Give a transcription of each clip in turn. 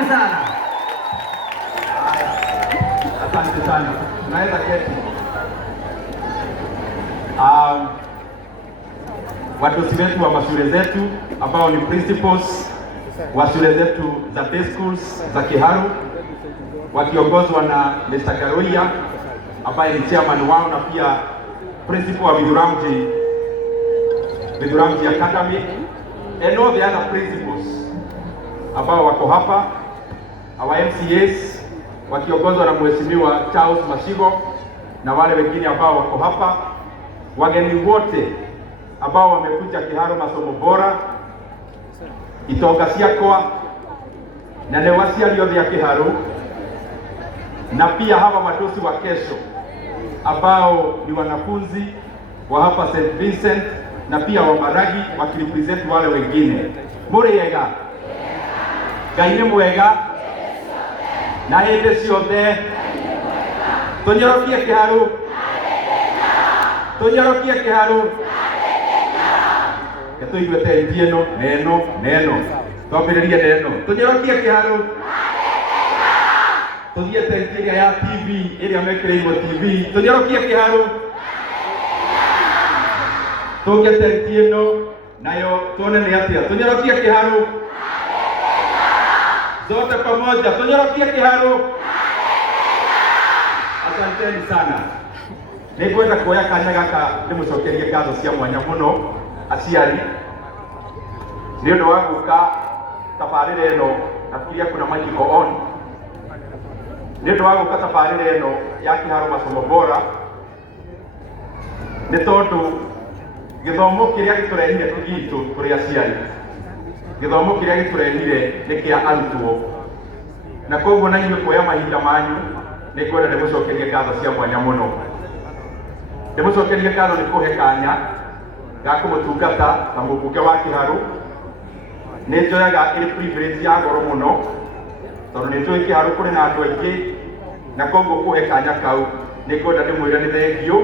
Karibu sana. Asante sana. Tunaweza keti. Watusi wetu wa mashule zetu ambao ni principals wa shule zetu za day schools za Kiharu wakiongozwa na Mr. Garoia ambaye ni chairman wao na pia principal wa Bidhuramji Academy and all the other principals ambao wako hapa, our MCAs wakiongozwa na Mheshimiwa Charles Mashigo na wale wengine ambao wako hapa, wageni wote ambao wamekuja Kiharu masomo bora itoka siakwa na newasi aliothe ya Kiharu, na pia hawa watosi wa kesho ambao ni wanafunzi wa hapa St. Vincent na pia wa Maragi wakirepresent wale wengine. Muriega Ngai mwega na hĩndĩ ciothe tunyorokie Kiharu, tunyorokie Kiharu, tuiguete ndieno neno twambĩrĩrie neno tunyorokie Kiharu, tuthie tentia ya TV ĩrĩa mekĩrĩirwo TV, tunyorokie Kiharu, tuge tentia ĩno nayo tuone nĩ atĩa, tunyorokie Kiharu zote pamoja, tunyorokie Kiharu. Asanteni sana. Nĩngwenda kuoya kanya gaka ndĩmũcokerie ngatho cia mwanya mũno aciari nĩ ũndũ wa gũka tabarĩra ĩno, nafikiria kuna majiko on, nĩ ũndũ wa gũka tabarĩra ĩno ya Kiharu masomo bora, nĩ tondũ gĩthomo kĩrĩa gĩtũrehire tũgitũ kũrĩ aciari, gĩthomo kĩrĩa gĩtũrehire nĩ kĩa arutwo, na koguo na inyuĩ kuoya mahinda manyu nĩngwenda ndĩmũcokerie ngatho cia mwanya mũno. Ndĩmũcokerie ngatho nĩ kũhe kanya ga kũmũtungata na mũmbunge wa Kiharu. Nĩ njoyaga ĩrĩ privilege ya goro mũno tondũ nĩ tũĩ Kiharu kũrĩ na andũ aingĩ, na koguo kũhe kanya kau nĩngwenda ndĩmwĩre nĩ thengiũ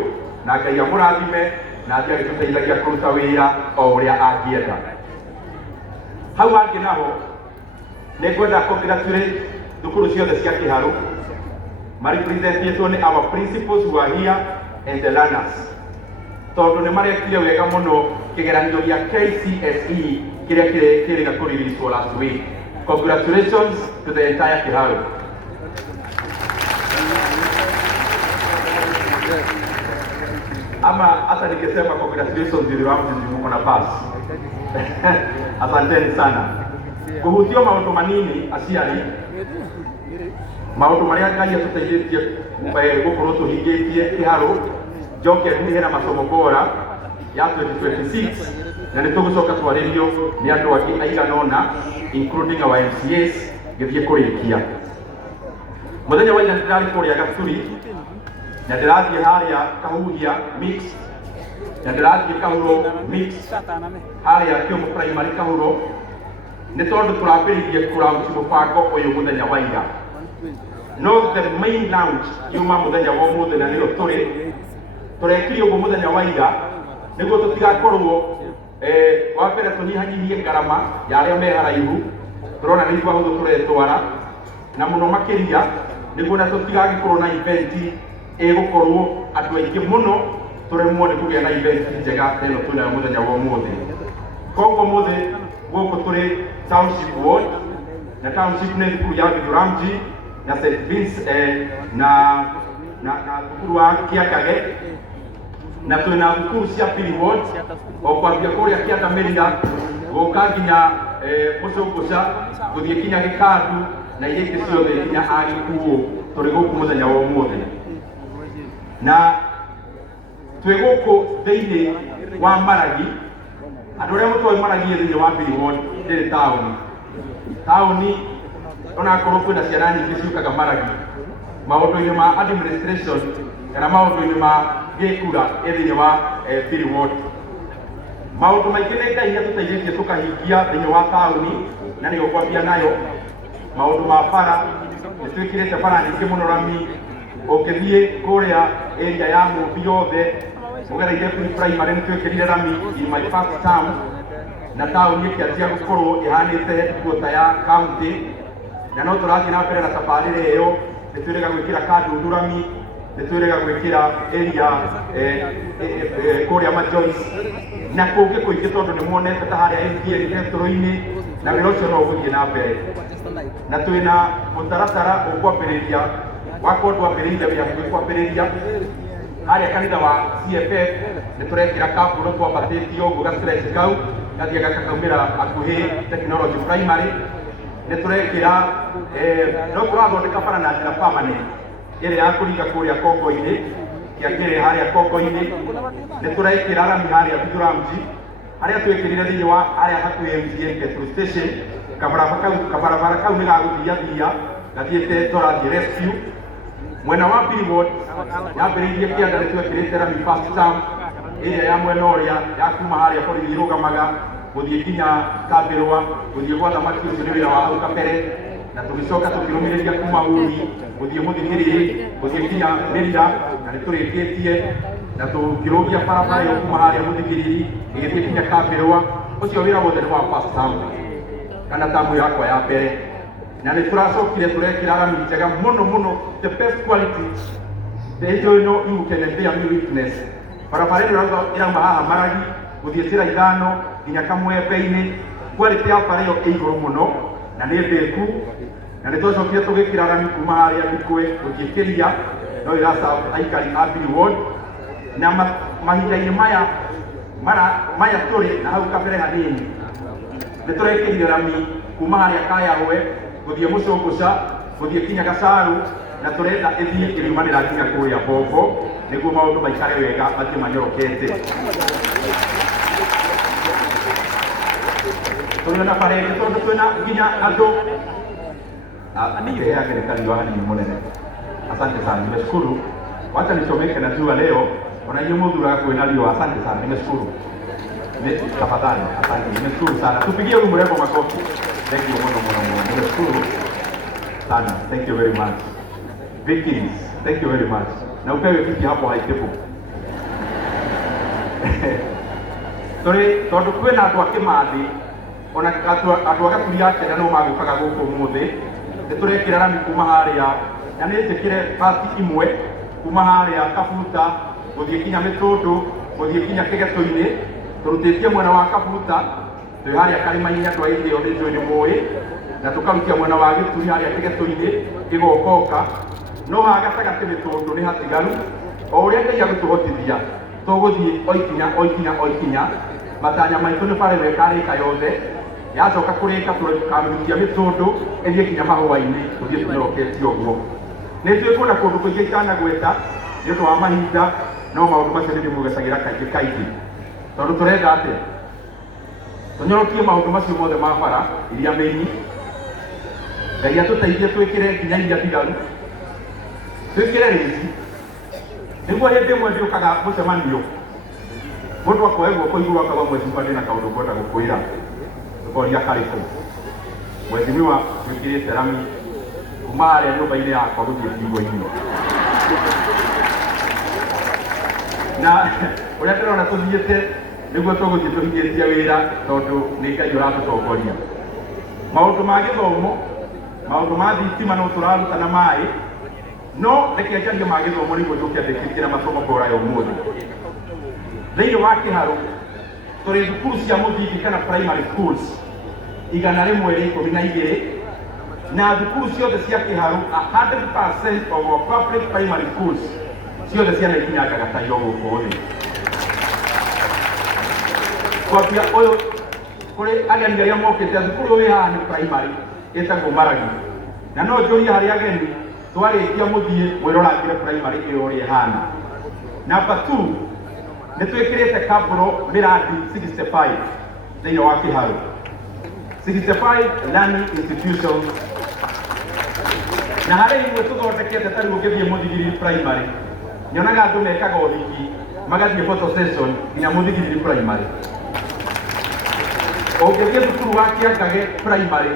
na Ngai amũrathime na atĩ agĩtũteithagia kũruta wĩra o ũrĩa angĩenda. Hau hangĩ naho nĩngwenda congratulate thukuru ciothe cia Kiharu marepresentĩtwo nĩ our principals who are here and the learners, tondũ nĩ marekire wega mũno kĩgeranio gĩa KCSE kĩrĩa kĩrĩga kũrelease last week. Congratulations to the entire Kiharu. Ama hata nikisema congratulations Bidhuramji mko na pass. Asanteni sana. Kuhusu maũndũ manini aciari, maũndũ marĩa Ngai atũteithĩtie gũkorwo tũhingĩtie Kiharu njoke ndihe na masomo bora ya 2026, na nĩ tũgũcoka twarĩrio nĩ andũ angĩ aigana ũna including our MCAs gĩthiĩ kũrĩkia. Mũthenya wa ira ndarĩ kũrĩa Gaturi na ndĩrathiĩ harĩa Kahuhia mix na ndĩrathiĩ Kahuro mix harĩa Kĩomo primary Kahuro, nĩ tondũ tũrambĩrĩirie kũraunci mũbango ũyũ mũthenya wa ira. No the main launch yuma mũthenya wa ũmũthĩ na nĩyo tũrekire ũguo mũthenya wa ira nĩguo tũtigakorwo wa mbere tũnyihanyihie ngarama ya arĩa me haraihu, tũrona nĩ twahũthũ tũretwara na mũno makĩria nĩguo na tũtigagĩkorwo na event ĩgũkorwo andũ aingĩ mũno tũremwo nĩ kũgĩa na event njega ĩno twĩnayo mũthenya wa ũmũthĩ. Koguo ũmũthĩ gũkũ tũrĩ township ward, na township nĩ thukuru ya Bidhuramji na St. Vincent na thukuru wa Kĩangage, na twĩna thukuru cia Pili ward o kwambia kũrĩa Kĩandamerira gũka nginya Mũcũngũca gũthiĩ kinya Gĩkandu na iria ingĩ ciothe nginya Agĩkuũ. Tũrĩ gũkũ mũthenya wa ũmũthĩ na twĩ gũkũ thĩinĩ wa Maragi. Andũ arĩa mũtũĩ Maragi thĩinĩ wa Pili ward ndĩrĩ taũni ona korwo kwĩna ciana nyingĩ ciũkaga Maragi maũndũ-inĩ ma administration kana maũndũ-inĩ ma gĩkura thĩinĩ wa Pili ward. Maũndũ maingĩ nĩ Ngai atũteithĩtie tũkahingia thĩinĩ wa taũni, na nĩyo kwambia nayo maũndũ ma bara. Nĩ twĩkĩrĩte bara nyingĩ mũno rami, ũngĩthiĩ kũrĩa area ya Mũmbi yothe ũgereire primary nĩ twĩkĩrire rami in my first term, na taũni ĩkĩanjia gũkorwo ĩhanĩte headquarter ya county na no tũrathiĩ na mbere na tabarĩra ĩyo. Nĩ twĩrĩga gwĩkĩra kandundurami, nĩ twĩrĩga gwĩkĩra area kũrĩa Majoice na kũngĩ kũingĩ, tondũ nĩ muonete ta harĩa MTN Petro-inĩ, na wĩra ũcio no ũgũthiĩ na mbere. Na twĩna mũtaratara ũkwambĩrĩria wakorwo twambĩrĩirie wĩra kwambĩrĩria harĩa kanitha wa CFF. Nĩ tũrekĩra kaburo twambatĩtie ũguo ga stretch kau gathiĩ gakaumĩra hakuhĩ Technology Primary. Nĩ tũrekĩra no tũrathondeka bara na njĩra permanent ĩrĩa ya kũringa kũrĩa Kongo-inĩ kĩangĩrĩ harĩa Kongo-inĩ. Nĩ tũrekĩra rami harĩa Bidramji harĩa twĩkĩrire thĩinĩ wa harĩa hakuhĩ MTN Petrol Station. Kabarabara kau nĩ gagũthiathia gathiĩte tũrathiĩ rescue. Mwena wa Billboard yambĩrĩirie kĩanda nĩ twekĩrĩte rami first term ĩrĩa ya mwena ũrĩa ya kuma harĩa borithi irũgamaga gũthiĩ nginya Kambĩrwa gũthiĩ gwa thamaki. Ũcio nĩ wĩra wa hau kabere, na tũgĩcoka tũkĩrũmĩrĩria kuma Uri gũthiĩ Mũthigiri gũthiĩ nginya Mĩrira, na nĩ tũrĩkĩtie na tũkĩrũgia barabara ĩyo kuma harĩa Mũthigiri ĩgĩthiĩ nginya Kambĩrwa. Ũcio wĩra wothe nĩ wa first term kana tamu yakwa ya mbere, na nĩ tũracokire tũrekĩra rami njega mũno mũno, the best quality. Ndio ino you can bear me witness. Barabara ĩyo ĩrauma haha Maragi gũthiĩ njĩra ithano nginya Kamwembe-inĩ, quality ya bara ĩyo ĩ igũrũ mũno na nĩ ndĩku. Na nĩ twacokire tũgĩkĩra rami kuma harĩa Ikwe gũthiĩ Kĩria, no ĩraca aikari a Billboard. Na mahinda-inĩ maya tũrĩ na hau kabere hanini nĩ tũrekĩrire rami kuma harĩa Kayahwe gũthiĩ Mũcũngũca gũthiĩ kinya Gacaru, na tũrenda ĩthiĩ ĩriumanĩra nginya kũrĩa Mbombo nĩguo maũndũ maikare wega mathiĩ manyorokete. Tũrĩona bara ĩngĩ tondũ twĩna nginya andũ aniheage nĩkari wa hanini mũnene. Asante sana, nimeshukuru. Wacha nichomeke na jua leo, ona hiyo mũthuraga kwĩna riũa. Asante sana, nimeshukuru. Tafadhali, asante, nimeshukuru sana. Tupigie huyu mrembo makofi. Thank you muno muno muno. Nimeshukuru sana. Thank you very much. Vikings, thank you very much. Na upewe kiti hapo haitepo. Tondũ kwĩna andũ a Kĩmathi ona andũ a Gaturi ake no magũkaga gũkũ ũmũthĩ. Nĩ tũrekĩra rami kuma harĩa na nĩ njĩkĩre bati imwe kuma harĩa Kabuta gũthiĩ kinya Mĩtũndũ gũthiĩ kinya Kĩgeto-inĩ. Tũrutĩtie mwena wa Kabuta twĩ harĩa Karĩma-inĩ andũ a ithĩo nĩ njũĩ nĩ mũĩ, na tũkarutia mwena wa Gĩturi harĩa Kĩgeto-inĩ gĩgokoka. No haha gatagatĩ Mĩtũndũ nĩ hatigaru, o ũrĩa Ngai agũtũhotithia tũgũthiĩ o ikinya. Matanya maitũ nĩ bara ĩyo ĩkarĩka yothe, yacoka kũrĩka tũkamĩrutia Mĩtũndũ ĩthiĩ kinya mahũa-inĩ tũthiĩ tũnyoroketie ũguo. Nĩ twĩkuona kũndũ kũingĩ itanagweta nĩ ũndũ wa mahinda, no maũndũ macio nĩ ndĩmũgecagĩra kaingĩ tondũ tũrenda atĩ tũnyorokie maũndũ macio mothe ma bara iria mĩini. Ngai atũteithie twĩkĩre nginya iria thigaru, twĩkĩre rĩci nĩguo hĩndĩ ĩmwe ndĩũkaga mũcemanio mũndũ akoe guoko igũrũ akauga mwecimba ndĩna kaũndũ ngwenda gũkwĩra, tũkoria karĩkũ. Mwecimiwa twĩkĩrĩte rami kuma harĩa nyũmba-inĩ yakwa gũthiĩ kiugo-inĩ, na ũrĩa ndĩrona tũthiĩte nĩguo tũgũthiĩ tũhingĩtie wĩra tondũ nĩ Ngai ũratũtongoria. Maũndũ ma gĩthomo, maũndũ ma thitima no tũraruta na maĩ, no reke njarie ma gĩthomo nĩguo njũke ndĩkĩtie na masomo bora ya ũmũthĩ. Thĩinĩ wa Kĩharũ tũrĩ thukuru cia mũthingi kana primary schools 112 na thukuru ciothe cia Kĩharũ 100% of our public primary schools ciothe ciana ikinyangaga ta iyo gũkũ thĩ. Kwambia ũyũ kũrĩ ageni arĩa mokĩte thukuru ũyũ haha nĩ primary ĩtagwo Maragi, na no njũrie harĩ ageni twarĩkia mũthiĩ mwĩrorangĩre primary ĩyo ũrĩa ĩhana. Number 2 nĩ twĩkĩrĩte Kaburo Miradi 65 thĩinĩ wa Kĩharũ, 65 learning institutions. Na harĩ imwe tũthondekete ta rĩu ũngĩthiĩ Mũthigiri primary nyonaga andũ mekaga ũhiki magathiĩ photo session nginya Mũthigiri primary. Ũngĩthiĩ thukuru wa Kĩangage primary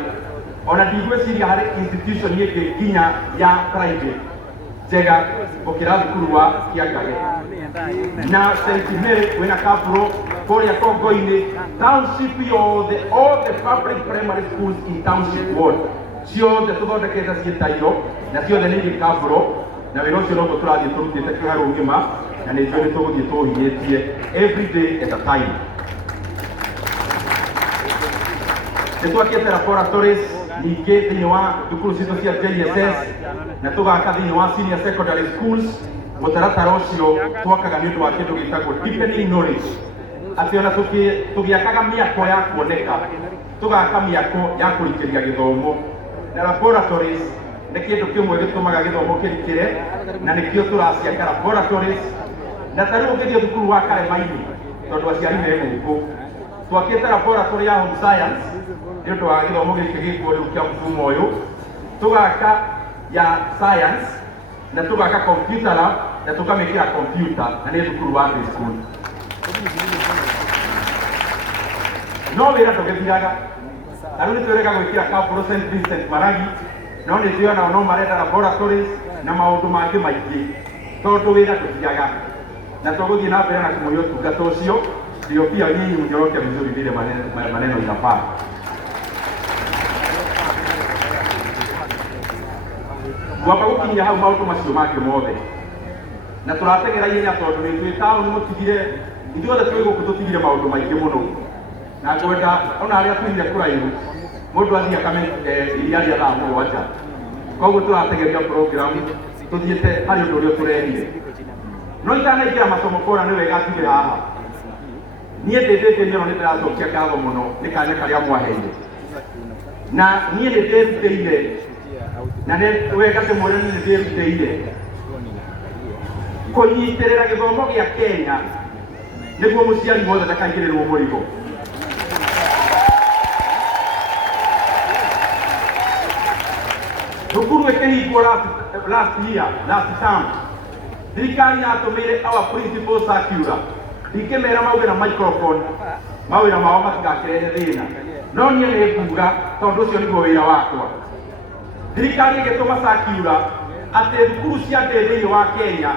ona ndigwĩciria harĩ institution ĩngĩ nginya ya private njega gũkĩra thukuru wa Kĩangage. Na St. Mary wĩna Kaburo kũrĩa Kongo-inĩ township yothe, all the public primary schools in township ward ciothe tuthondekete ciĩtairo na ciothe nĩ ikaburo na wĩra ũcio noguo tũrathiĩ tũrutĩte kĩharo ngĩma na nĩ njũĩ nĩ tũgũthiĩ tũhinyĩtie every day at a time. Nĩ twakĩte laboratories ningĩ thĩinĩ wa thukuru citũ cia JSS na tũgaka thĩinĩ wa senior secondary schools. Mũtaratara ũcio twakaga nĩ ũndũ wa kĩndũ gĩtagwo deepening knowledge, atĩ ona tũgĩakaga mĩako ya kuoneka tũgaka mĩako ya kũrikĩria gĩthomo, na laboratories nĩ kĩndũ kĩmwe gĩtũmaga gĩthomo kĩrikĩre na nĩkĩo tũraciaka laboratories. Na ta rĩu ũngĩthiĩ thukuru wa Karemaini tondũ aciari me gũkũ twakĩte laboratory ya home science nĩ ũndũ wa gĩthomo gĩkĩ gĩkuo rĩu kĩa mfumo ũyũ, tũgaka ya science na tũgaka computer lab na tũkamĩkĩra computer na nĩ thukuru wa day school. No wĩra tũgĩthiraga na rĩu nĩ twĩrĩga gwĩkĩra Kapuro St. Vincent Maragi, no nĩ twĩona nao no marenda laboratories na maũndũ mangĩ maingĩ tondũ wĩra tũthiraga, na tũgũthiĩ na mbere na kũmũria ũtungata ũcio ndio pia nyinyi mnyoroke vizuri vile maneno inafaa. Gwamba gũkinyia hau maũndũ macio mangĩ mothe na tũrategera ihenya tondũ nĩ twĩ taũni mũtigire ithuothe twĩ gũkũ tũtigire maũndũ maingĩ mũno na ngwenda ona arĩa twĩire kũraihu mũndũ athiĩ akame iria rĩa thaa mũgwanja. Koguo tũrategeria program tũthiĩte harĩ ũndũ ũrĩa tũrerire, no itanaingĩra masomo kora nĩ wega tũge haha. Niĩ ndĩndĩte nyoro nĩ ndĩracokia ngatho mũno nĩ kanya karĩa mwaheire, na niĩ nĩ ndĩrutĩire na nĩ wega tũmwĩre nĩ ndĩrutĩire kũnyitĩrĩra gĩthomo gĩa Kenya nĩguo mũciari wothe ndakaigĩrĩrwo mũrigo. Thukuru ĩkĩhingwo last term, thirikari yatũmĩire our principal circular ndingĩmera mauge na microphone mawĩra mao matigakĩrehe thĩna, no niĩ nĩ nguga tondũ ũcio nĩguo wĩra wakwa. Thirikari ĩgĩtũma circular atĩ thukuru cia ndĩ thĩinĩ wa Kenya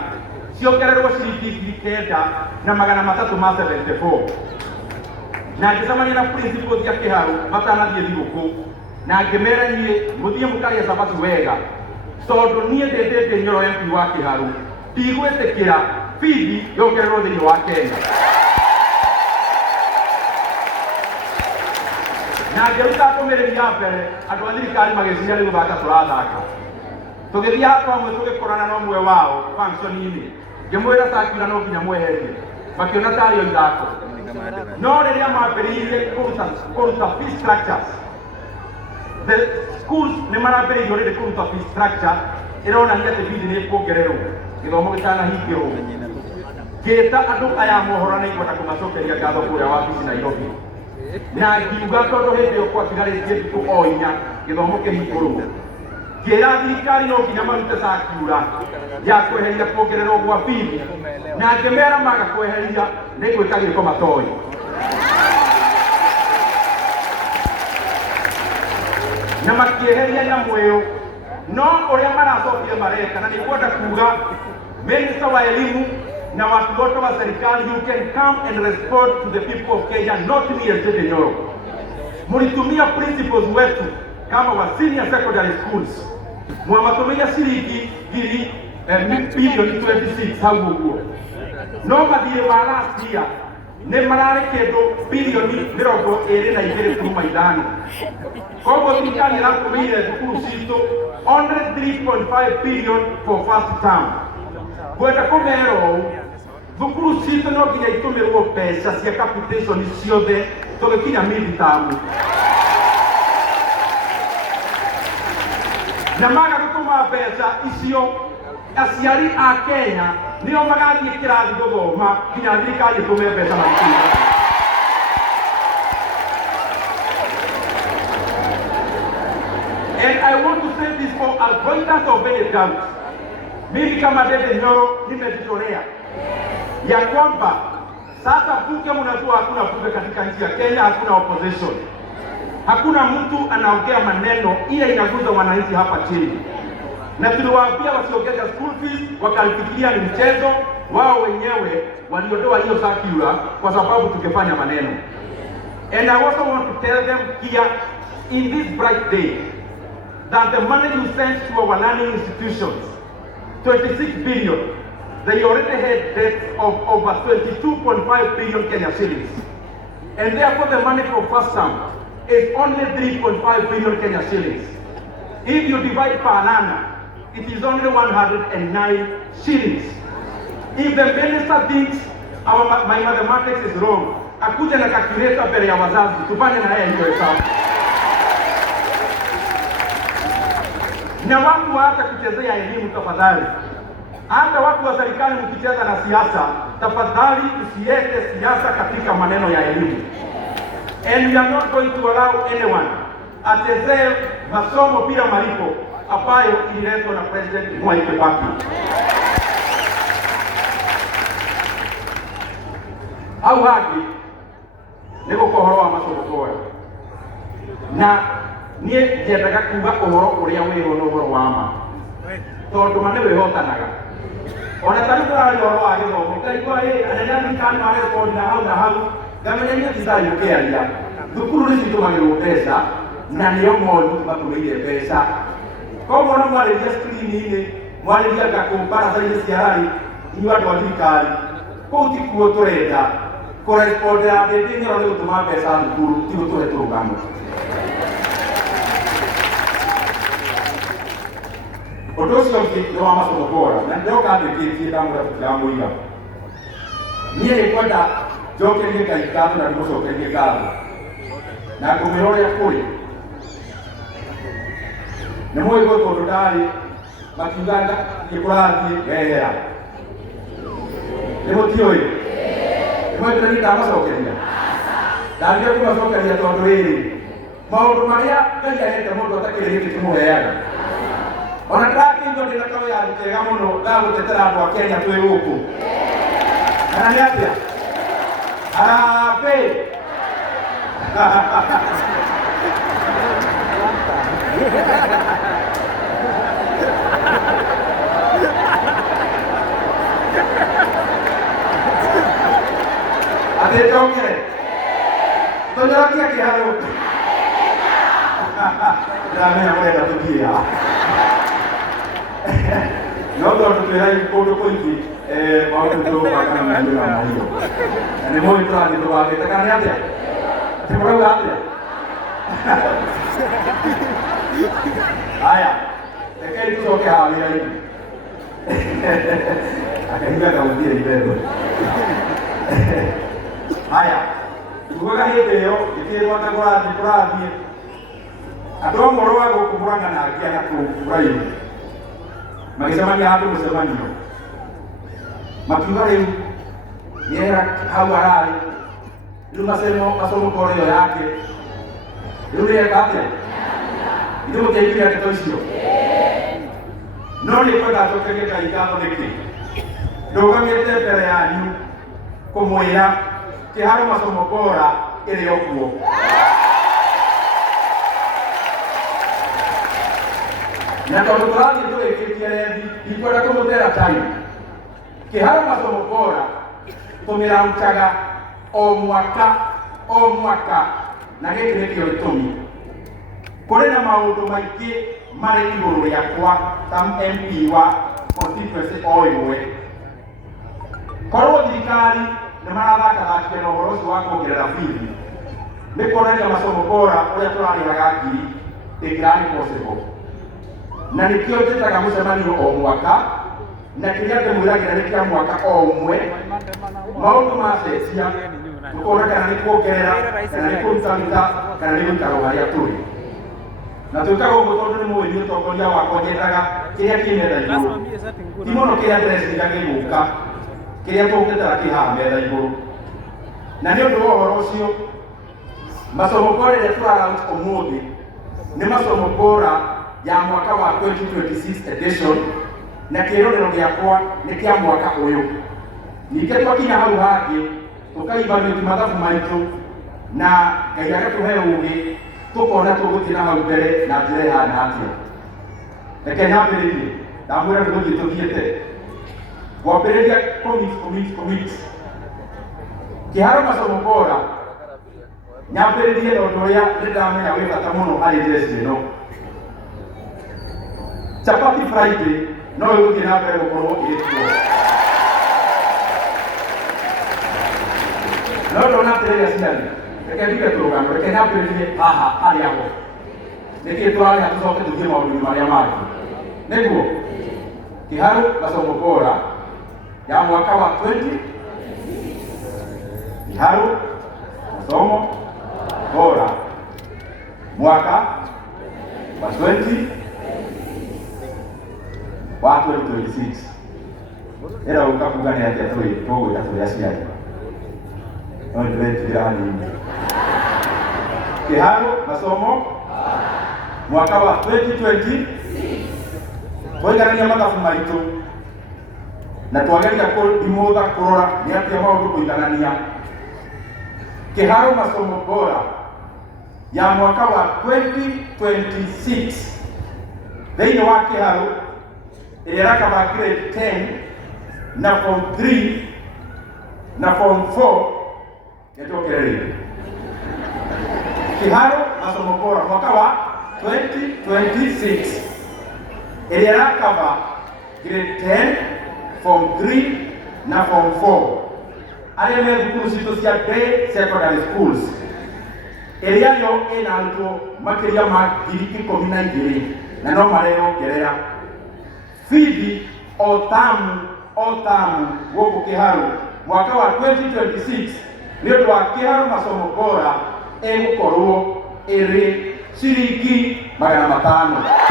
ciongererwo ciringi 9,374 na ngĩcemania na principal cia kĩharo matanathiĩ thigũkũ na ngĩmera niĩ mũthiĩ mũkarĩa cabaci wega tondũ niĩ ndĩndĩte Nyoro MP wa kĩharo ndigwĩtĩkĩra bithi yongererwo thĩinĩ wa Kenya. Na ngĩruta ndũmĩrĩri ya mbere andũ a thirikari magĩciria nĩ gũthaka tũrathaka, tũgĩthiĩ handũ hamwe tũgĩkorana na ũmwe wao function-inĩ ngĩmwĩra circular no nginya mweherie, makĩona tarĩ o ithako. No rĩrĩa mambĩrĩirie kũruta fee structures, the schools nĩ marambĩrĩirio rĩrĩ kũruta fee structure ĩronania atĩ bithi nĩ ĩkuongererwo gĩthomo gĩtanahingĩrwo. Ngĩta andũ aya mohoro na igweta kũmacokeria ngatho kũrĩa wabici Nairobi, na ngiuga tondũ hĩndĩ ĩyo kwatigarĩtie thikũ o 4 gĩthomo kĩhingũrwo, ngĩra thirikari no nginya marute circular ya kweheria kuongererwo gwa bithi, na ngĩmera maga kweheria nĩ gwĩka gĩko matoĩ. Na makĩeheria nyamũ ĩyo, no ũrĩa maracokire mareka na nĩkwenda kuga Minister wa elimu na watu wote wa serikali, you can come and respond to the people of Kenya, not me as J.J. Nyoro. Mulitumia principals wetu kama wa senior secondary schools, mwamatumia shilingi bilioni 26 hau ũguo, no mathirĩ ma last year nĩ mararĩ kĩndũ bilioni 22.5. Koguo thirikari ĩratũmĩire thukuru citũ only 3.5 billion for first term. Gwenda kũmera ũũ, thukuru citũ no nginya itũmĩrwo mbeca cia capitation ciothe tũgĩkinya mid-term. Na maga gũtũma mbeca icio, aciari a Kenya nĩo magathiĩ kĩrathi gũthoma nginya thirikari ĩtũme mbeca mathukuru. And I want to say this for avoidance of any doubt. Mimi kama J.J. Nyoro nimejitolea ya kwamba sasa bunge, mnajua hakuna bunge katika nchi ya Kenya, hakuna opposition, hakuna mtu anaongea maneno ile inaguza wananchi hapa chini, na tuliwaambia wasiongeze school fees, wakalifikiria ni mchezo wao wenyewe, waliondoa hiyo circular kwa sababu tungefanya maneno. And I also want to tell them here in this bright day, that the money you send to our learning institutions, 26 billion, they already had debts of over 22.5 billion Kenya shillings. And therefore the money for first term is only 3.5 billion Kenya shillings. If you divide per annum, it is only 109 shillings. If the minister thinks my mathematics is wrong, akuja na calculator mbele ya wazazi, tufanye na yeye hiyo hesabu. Na watu waacha kuchezea elimu tafadhali. Hata watu wa serikali mkicheza na siasa, tafadhali usiweke siasa katika maneno ya elimu. And we are not going to allow anyone achezee masomo bila malipo ambayo ililetwa na President Mwai Kibaki. Au haki niko kuhoroa masomo bora. Na nie nyendaga kuga uhoro uria wiro no uhoro wa ma. Tondu mane wihotanaga. Ona tani kura uhoro wa githomo. Kaigua anenya thikari ma respond na hau. Ngamenya nĩ thirikari mũkĩaria. Thukuru nĩ citũmagĩrwo mbeca na nĩo moru matũmĩire mbeca. Koguo no mwarĩria screen-inĩ, mwarĩria ngakũ mbaraca-inĩ cia rari, inyuĩ andũ a thirikari. Kũu ti kuo tũrenda kũrespondera ndĩndĩ ng'ero nĩ gũtũma mbeca thukuru, ti gũtũhe tũrũgamo. Ũndũ ũcio ũngĩ nĩ wa masomo bora, na ndoka ndĩkĩtie ndamũiga. Niĩ nĩkwenda njokerie Ngai ngatho na ndĩmũcokerie ngatho. Na ngũmwĩra ũrĩa kũrĩ. Nĩ mũĩ gwĩ kũndũ ndarĩ makiuga nĩkũrathiĩ wehera. Nĩ mũtiũĩ? Nĩ mũĩ nĩ ndamacokeria? Ndambire kũmacokeria tondũ rĩrĩ, maũndũ marĩa Ngai ahete mũndũ atakĩrĩ gĩkĩ kĩmũheaga. Ona ndĩrakĩigua ndĩna kawĩyathi kega mũno ga gũtetera andũ a Kenya twĩ gũkũ. Kana nĩ atĩa? Harambee! Ate jongere. Tonyorakia kĩharo. Ndamenya mũrenda tũthiĩ haha. No tondũ twĩra kũndũ kũingĩ maũndũ tũrũgaga na mahũthĩra mahiũ. Na nĩ mũĩ tũrathiĩ tũgakĩte kana nĩ atĩa? Tũmũrauga atĩa? Haya, rekei tũcoke haha wĩra-inĩ. Akahiga kaũthiĩ ibendo. Haya, tugaga hĩndĩ ĩyo gĩkĩrwo ta kũrathiĩ. Andũ amwe rwa gũkũ Murang'a na angĩ na kũu Kũraihu magĩcemania handũ mũcemanio. Makiuga rĩu yera hau ararĩ rĩu masomo bora ĩyo yake rĩu nĩeka atĩa? Ithe mũteithĩrĩria ndeto icio? No nĩkwenda njokerie Ngai ngatho nĩkĩ? Ndũgamĩte mbere yanyu kũmwĩra kĩharo masomo bora ĩrĩ o kuo. Na tondũ tũrathiĩ tũrĩkĩtie rendi, ndikwenda kũmũtera time. Kĩharo masomo bora tũmĩrarutaga o mwaka na gĩkĩ nĩkĩo gĩtũmi. Kũrĩ na maũndũ maingĩ marĩ igũrũ rĩakwa ta MP wa constituency o ĩmwe. Korwo thirikari nĩ marathakathakire na ũhoro ũcio wa kuongerera bithi, nĩ kuonania masomo bora ũrĩa tũrarĩhaga ngiri ĩngĩrarĩ possible. Na nĩkĩo njĩtaga mũcemanio o mwaka, na kĩrĩa ndĩmwĩragĩra nĩ kĩa mwaka o ũmwe. Maũndũ macenjia, tũkona kana nĩ kuongerera, kana nĩ kũruta, kana nĩ gũikara harĩa tũrĩ. Na twĩkaga ũguo tondũ nĩ mũĩ nĩ ũtongoria wakwa nyendaga kĩrĩa kĩ metha igũrũ. Ti mũno kĩrĩa ndĩreciria gĩgũka, kĩrĩa tũngĩtara kĩ haha metha igũrũ. Na nĩ ũndũ wa ũhoro ũcio, masomo bora ĩrĩa tũrarauta ũmũthĩ nĩ masomo bora ya mwaka wa 2026 edition, na kĩrorero gĩakwa nĩ kĩa mwaka ũyũ. Ningĩ twakinya hau hangĩ tũkaimbanĩria mathabu maitũ na Ngai agatũhe ũũgĩ tũkona tũgũthiĩ na hau mbere na njĩra ĩhana atĩa. Reke nyambĩrĩrie, ndamwĩra tũgũthiĩ tũthiĩte. Kwambĩrĩria commit. Kĩharo masomo bora nyambĩrĩrie na ũndũ ũrĩa nĩ ndamenya wĩ bata mũno harĩ njeci ĩno. Chapati Friday no ĩgũthiĩ na mbere gũkorwo ĩrĩ kuo. No ndona atĩrĩrĩ aciari, reke ndige tũrũgano, reke nyambĩrĩrie haha harĩa ho. Nĩkĩ tũrarĩha tũcoke tũthiĩ maũndũ-inĩ marĩa mangĩ. Nĩguo Kiharu Masomo Bora ya mwaka wa 20 Kiharu Masomo Bora mwaka wa 2026 era ukakugania atia tũgwĩta tũrĩ aciari no ndĩretigĩra hanini. Kiharu Masomo mwaka wa 2020 tũiganania mathabu maitũ na twageria kũimũtha kũrora nĩ atĩa maũndũ kũiganania. Kiharu Masomo Bora ya mwaka wa 2026 thĩinĩ wa Kiharu ĩrĩa ĩrakaba grade 10 na form 3 na form 4 nĩtũkĩrĩrĩire. Kiharu Masomo Bora mwaka wa 2026 ĩrĩa ĩrakaba grade 10 form 3 na form 4 arĩa me thukuru citũ cia day secondary schools ĩrĩa yo ĩna arutwo makĩria ma 12,000 na no mareyongerera. Bithi o tamu gũkũ Kiharu mwaka wa 2026 nĩ ũndũ wa Kiharu Masomo Bora ĩgũkorwo ĩrĩ ciringi 500.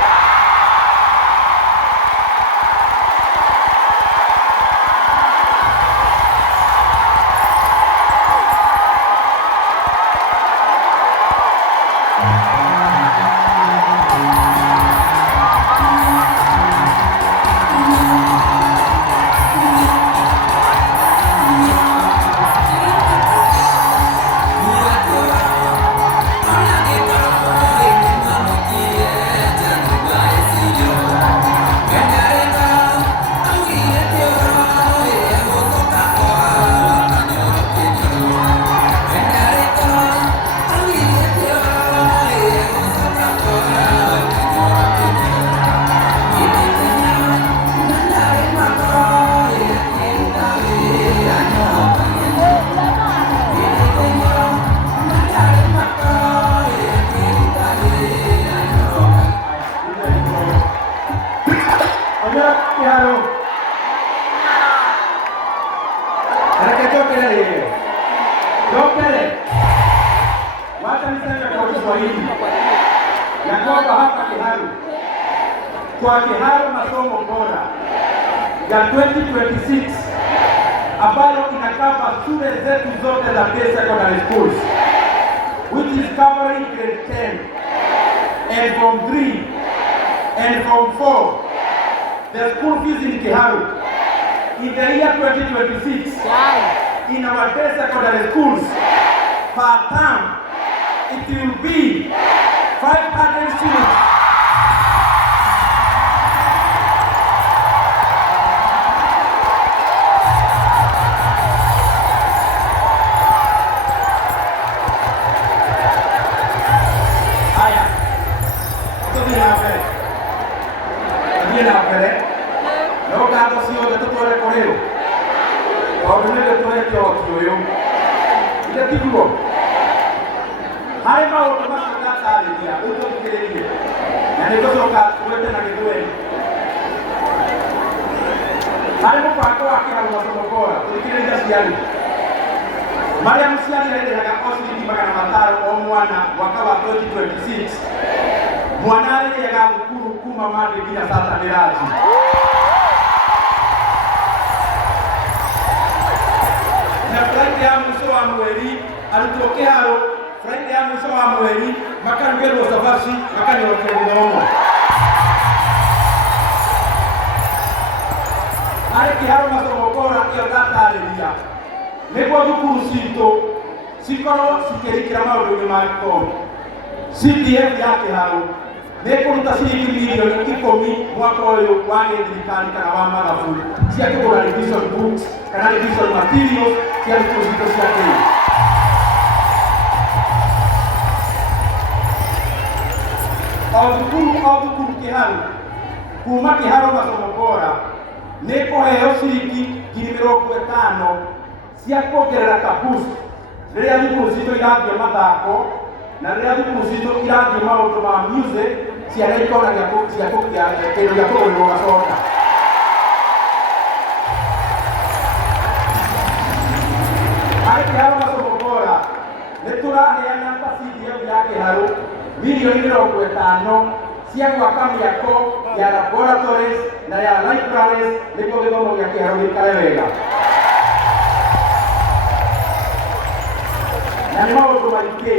Ya kwamba hapa Kiharu kwa Kiharu Masomo Bora ya 2026 ambayo inakava shule zetu zote za day secondary schools which is covering grade 10 and form 3 and form 4. The school fees in Kiharu in the year 2026 in our day secondary schools per term it will be 500 students. Haya, no gato sio de todo el correo. Ahora no le puede que otro yo. Ya te digo. Hai maũndũ matarĩria ũtũthikĩrĩrie na nĩtũcoka twete na gĩthweri. Harĩ mũbango wa Kiharu Masomo Bora tũthikĩrĩrie aciari marĩa mũciari arĩrĩhaga o ciringi 500 o mwana mwaka wa 2026. Mwana arĩrĩhaga thukuru kuma Monday nginya Saturday ranji. Na Friday ya mwisho wa mweri arutwo Kiharu Friday ya mwisho wa mweri makarugĩrwo cabaci makanyorokio gĩthomo. Harĩ Kiharu Masomo Bora ĩyo ndatarĩria nĩguo thukuru citũ cikorwo cikĩrikĩra maũndũ-inĩ ma gĩthomo. CDF ya Kiharu nĩkũruta ciringi milioni 10 mwaka ũyũ wa gĩthirikari kana wa mathabu cia kũgũra revision books kana revision materials cia thukuru citũ cia Kenya. O thukuru Kiharu kuma kĩharo masomo bora nĩ kũheo ciringi 50,000 cia kuongerera kaboost rĩrĩa thukuru citũ irathiĩ mathako na rĩrĩa thukuru citũ irathiĩ maũndũ ma music ciana ikona kĩndũ gĩa kũgũrĩrwo gacoka. Harĩ kĩharo masomo bora nĩ tũraheana ta CDF ya kĩharo milioni 50 cia gwaka mĩako ya laboratories na ya libraries nĩguo gĩthomo gĩa kĩharo gĩikare wega. Na nĩ maũndũ maingĩ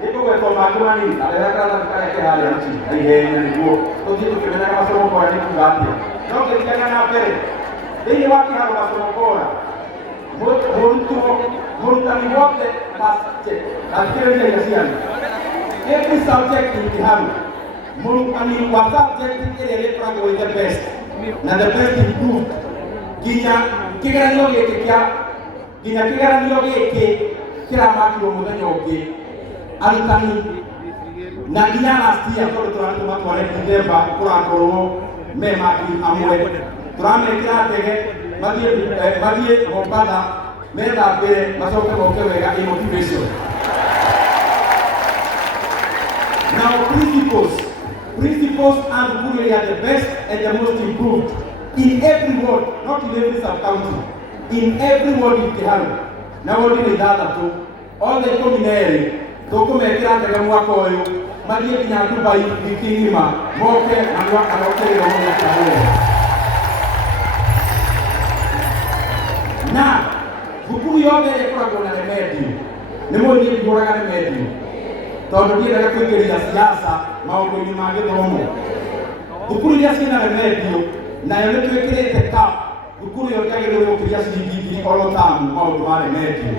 nĩtũgwetwo mangĩ manini na rĩrĩa karatathi karĩa kĩharĩa nci ihenya nĩguo tũthiĩ tũkĩmenyaga masomo bora nĩ kuuga atĩa. No ngĩthiaga na mbere thĩinĩ wa kĩharo masomo bora mũrutani wothe athikĩrĩria iria ciana every subject in kĩharo mũrutani wa subject ĩrĩa ĩkoragwo the best na the best improved nginya kĩgeranio gĩkĩ kĩramakirwo mũthenya ũngĩ arutani na nginya last year tondũ tũratũmatware December kũrakorwo me maki amwe tũramekĩra ndege mathiĩ Mombasa methambĩre macoke moke wega in motivation. Now principals and thukuru are the best and the most improved in every ward, not in every sub-county, in every ward in Kĩharo. Na ward nĩ 6 othe 12 tũkũmekĩra ndege mwaka ũyũ mathiĩ nginya Dubai wiki ng'ima moke na mokerere mũno Kĩharo. Na thukuru yothe ĩkoragwo na remedio nĩ mũndũ ũgũraga remedio tondũ ndiendaga kũingĩrĩra siasa maũndũ-inĩ ma gĩthomo. Thukuru iria ciĩna remedio nayo nĩ twĩkĩrĩte cap thukuru ĩyo ĩkagĩrĩrwo gũkĩria ciringi 2,000 oro tamu maũndũ ma remedio.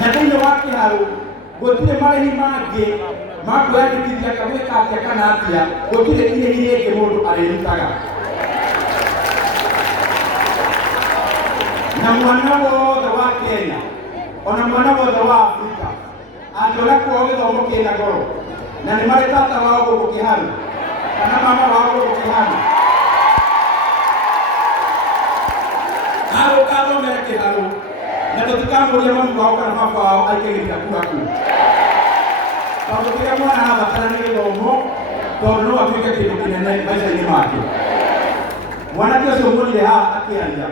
Na thĩinĩ wa Kĩharo gũtirĩ marĩhi mangĩ ma kwĩyandĩkithia gwĩka atĩa kana atĩa, gũtirĩ irĩhi rĩngĩ mũndũ arĩrutaga. Na mwana wothe wa Kenya ona mwana wothe wa Afrika angĩona kwao gĩthomo kĩna goro na nĩ marĩ tata wao gũkũ Kĩharo kana mama wao gũkũ Kĩharo agũkathomera Kĩharo na tũtikamũria mami wao kana baba wao aikĩgĩria kura kuu, tondũ kĩrĩa mwana arabatara nĩ gĩthomo tondũ no atuĩke kĩndũ kĩnene maica-inĩ make. Mwanake ũcio muonire haha akĩaria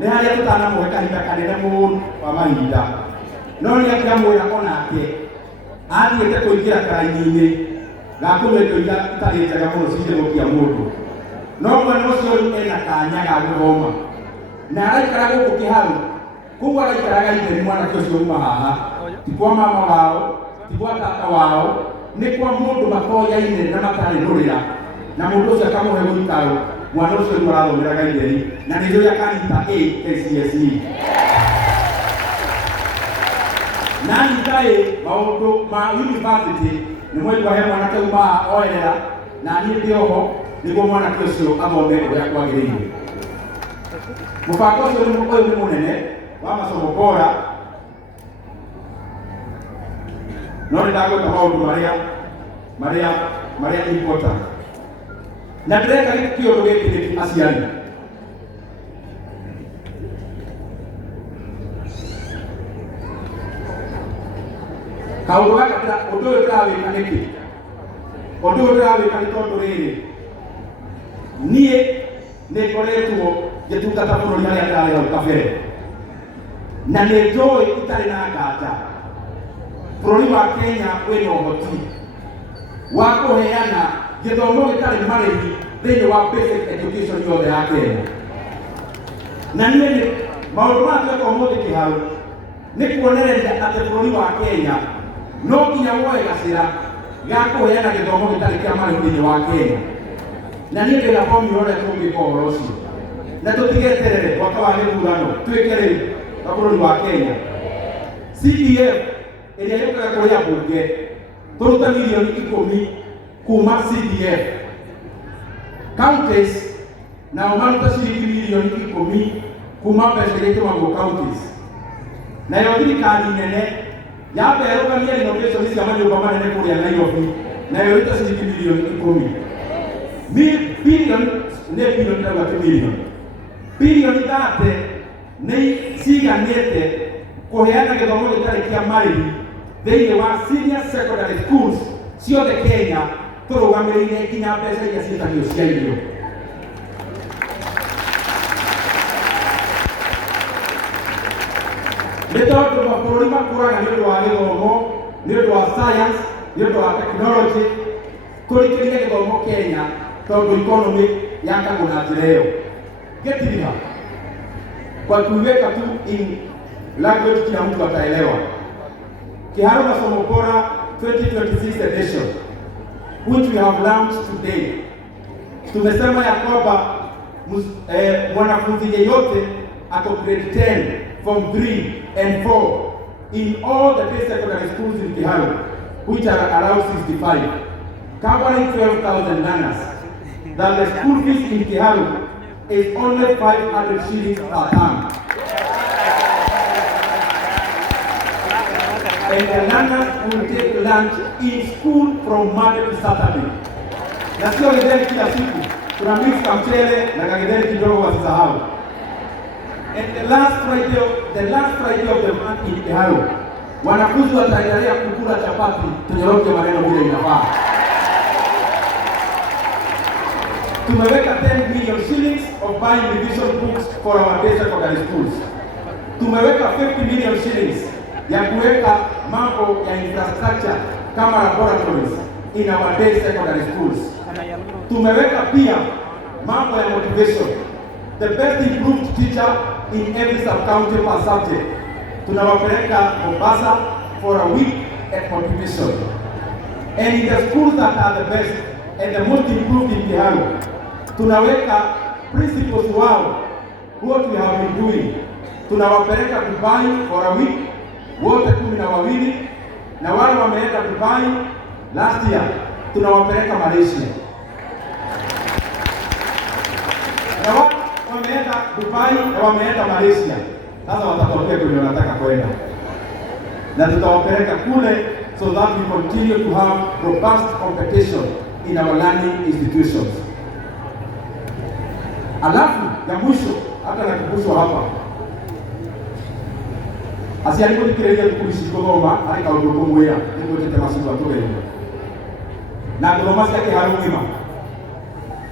nĩ harĩa tũtanamũhe kahinda kanene mũno wa mahinda, no nĩ akĩamwĩra onake athiĩte kũingĩra karaini-inĩ ga kũmĩtwo iria itarĩ njega mũno cingĩthũkia mũndũ, no mwana ũcio rĩu ena kanya ga gũthoma na araikara gũkũ Kĩharo. Koguo araikaraga itheri mwanake ũcio uma haha ti kwa mama wao ti kwa tata wao, nĩ kwa mũndũ makoyaine na matarĩ rũrĩra, na mũndũ ũcio akamũhe gũikaro. Mwana ũcio nĩ arathomeraga itheri na nĩ rĩrĩa akanyita A KCSE na anyita maũndũ ma university. Nĩ mwaigua he mwanake uma oerera na niĩ ndĩ oho nĩguo mwanake ũcio athome ũrĩa kwagĩrĩire. Mũbango ũcio ũyũ nĩ mũnene wa masomo bora, no nĩ ndagwĩka maũndũ marĩa important na ndĩreka kĩũndũ gĩkĩ nĩ aciari. Kaũndũ gaka ũndũ ũyũ ndĩrawĩka nĩkĩ? Ũndũ ũyũ ndĩrawĩka nĩ tondũ rĩrĩ niĩ nĩ ngoretwo ngĩtungata bũrũri harĩa ndarĩ hau kabere na nĩ njũĩ itarĩ na nganja bũrũri wa Kenya wĩna ũhoti wa kũheana gĩthomo gĩtarĩ marĩhi thĩinĩ wa basic education yothe ya Kenya. Na niĩ nĩ maũndũ maya tweka ũmũthĩ Kĩharo nĩ kuonereria atĩ bũrũri wa Kenya no nginya woe gacĩra ga kũheana gĩthomo gĩtarĩ kĩa marĩhi thĩinĩ wa Kenya. Na niĩ ndĩna bomu ũrĩa tũngĩka ũhoro ũcio na tũtigeterere mwaka wa gĩthurano twĩke rĩu ta bũrũri wa Kenya. CDF ĩrĩa yũkaga kũrĩ ambunge tũruta milioni 10 kuma CDF, counties nao maruta ciringi milioni 10 kuma mbeca iria itũmagwo counties. Nayo thirikari nene yamba ĩrũgamie renovation cia manyũmba manene kũrĩa Nairobi na yote shilingi milioni 10. Bilioni ne bilioni na milioni. Bilioni date ne siganete kuheana githomo gitari kia marĩhi thĩinĩ wa senior secondary schools ciothe Kenya tũrũgamĩrĩire nginya mbeca iria ciĩtagio cia irio. Nĩ tondũ mabũrũri makũraga nĩ ũndũ wa gĩthomo, nĩ ũndũ wa science, nĩ ũndũ wa technology, tũrĩkĩrĩrie gĩthomo Kenya tondũ economy yakagwo na njĩra ĩyo. Getiriha kwa kuiweka tu in language kila mtu ataelewa. Kiharo Masomo Bora 2026 edition which we have launched today, tumesema ya kwamba mwanafunzi yeyote ako grade 10 from 3 and 4 in all the basic secondary schools in Kiharo, which are around 65, covering 12,000 learners, that the school fees in Kiharo is only 500 shillings per term. And the learners will take lunch in school from Monday to Saturday. Na sio githeri kila siku, kuna mix kamchele na kagitheri kidogo wasisahau. And the last Friday of the month in Kiharo, wanafunzi wataendelea kukula chapati, tunyoroke maneno vile inafaa. Tumeweka 10 million shillings of buying revision books for our basic secondary schools. Tumeweka 50 million shillings ya kuweka mambo ya infrastructure kama laboratories in our basic secondary schools. Tumeweka pia mambo ya motivation, the best improved teacher in every sub-county per subject. Tunawapeleka Mombasa for a week at motivation. And in the schools that are the best and the most improved in Kiharo, tunaweka principals wao, what we have been doing. Tunawapeleka Dubai for a week, wote 12, na wale wameenda Dubai last year, tunawapeleka Malaysia. Na wale wameenda Dubai na wameenda Malaysia, sasa watatokea kwenye wanataka kwenda. Na tutawapeleka kule so that we continue to have robust competition in our learning institutions. Alafu ya mwisho hata nakukushwa hapa. Asialiko nikirelia kukulishi kogoma harika udogo mwea niko tete masuwa tobe. Na kogoma siya Kiharo ngima.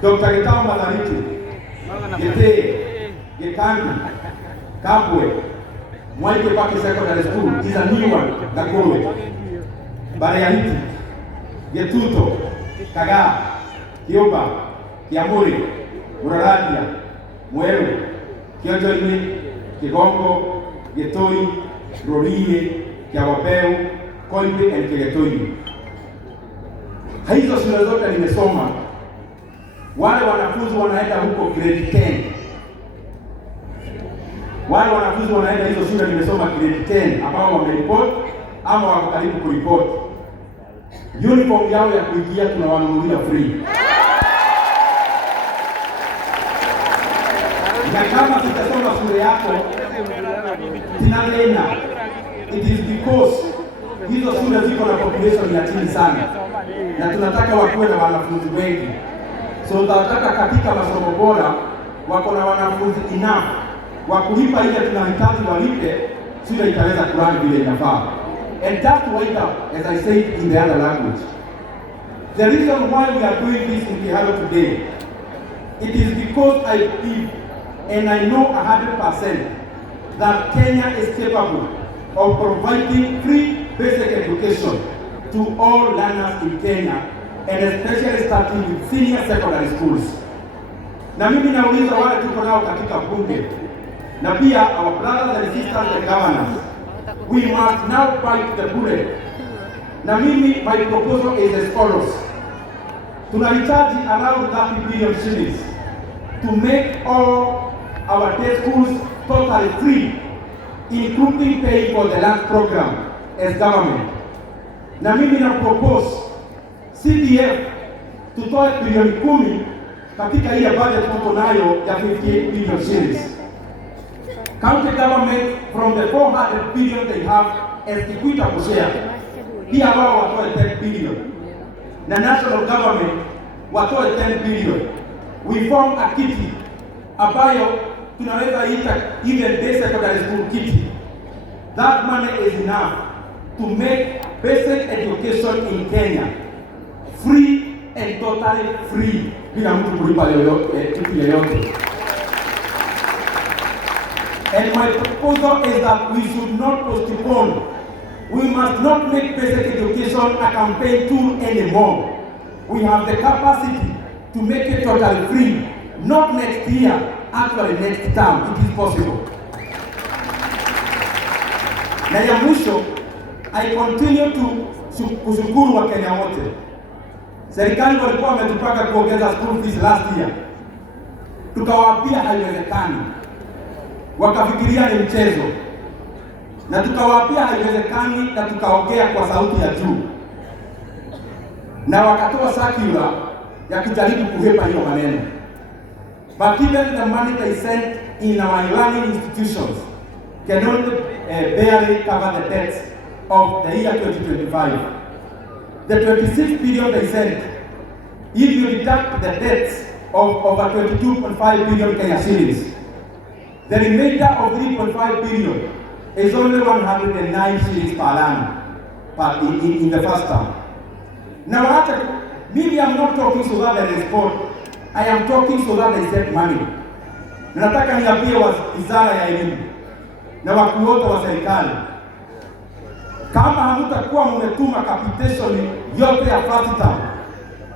Dr. Gitao Madhariti, Gete, Gekangi, Kabwe, Mwai Kibaki Secondary School is a new one, Nakuru, Barayahiti, Getuto, Kagaa, Kioba, Kiamuri, Uraradia, Mweru, Kiojoini, Kigongo, Getoi, Rorine, Kiawapeu, Koipe and Kigetoi. Hizo shule zote nimesoma. Wale wanafunzi wanaenda huko grade 10. Wale wanafunzi wanaenda hizo shule nimesoma grade 10 ambao wameripoti ama wako karibu kuripoti. Uniform yao ya kuingia tunawanunulia free. Na kama sitasoma shule yako tinalena, it is because hizo shule ziko na population ya chini sana na tunataka wakuwe na wanafunzi wengi. So tunataka katika masomo bora wako na wanafunzi enough wa kulipa ile tunahitaji walipe, shule itaweza kurani vile inafaa. And just to wait up, as I said in the other language, the reason why we are doing this in Kiharo today, it is because I believe and I know 100% that Kenya is capable of providing free basic education to all learners in Kenya, and especially starting with senior secondary schools. Na mimi nauliza wale tuko nao katika bunge, na pia our brothers and sisters and governors, we must now bite the bullet. Na mimi, my proposal is as follows. Tunahitaji around 30 billion shillings to make all our day schools totally free, including paying for the lunch program as government. Na mimi na propose CDF tutoe bilioni 10 katika ile budget tuko nayo ya 58 billion shillings. County government from the 400 billion they have as equitable share, pia wao watoe 10 billion. na national government watoe 10 billion. We form a kitty ambayo tunaweza ita even basic secondary school kitty. That money is enough to make basic education in Kenya free and totally free bila mtu kulipa kitu yoyote. And my proposal is that we should not postpone. We must not make basic education a campaign tool anymore. We have the capacity to make it totally free. Not next year, actually next term, it is possible. Na ya mwisho, I continue to kushukuru wa Kenya wote. Serikali walikuwa wametupaka kuongeza school fees last year. Tukawaambia haiwezekani. Wakafikiria ni mchezo. Na tukawaambia haiwezekani na tukaongea kwa sauti ya juu. Na wakatoa circular ya kujaribu kuhepa hiyo maneno. But even the money they sent in our learning institutions cannot barely cover the debts of the year 2025. The 26 billion they sent, if you deduct the debts of over 22.5 billion Kenya shillings, the remainder of 3.5 billion is only 109 shillings per annum in the first term. Now, maybe I'm not talking so that they respond. I am talking so that they save money. Nataka niambie wizara ya elimu na wakuu wote wa serikali, kama hamtakuwa mmetuma capitation yote ya first term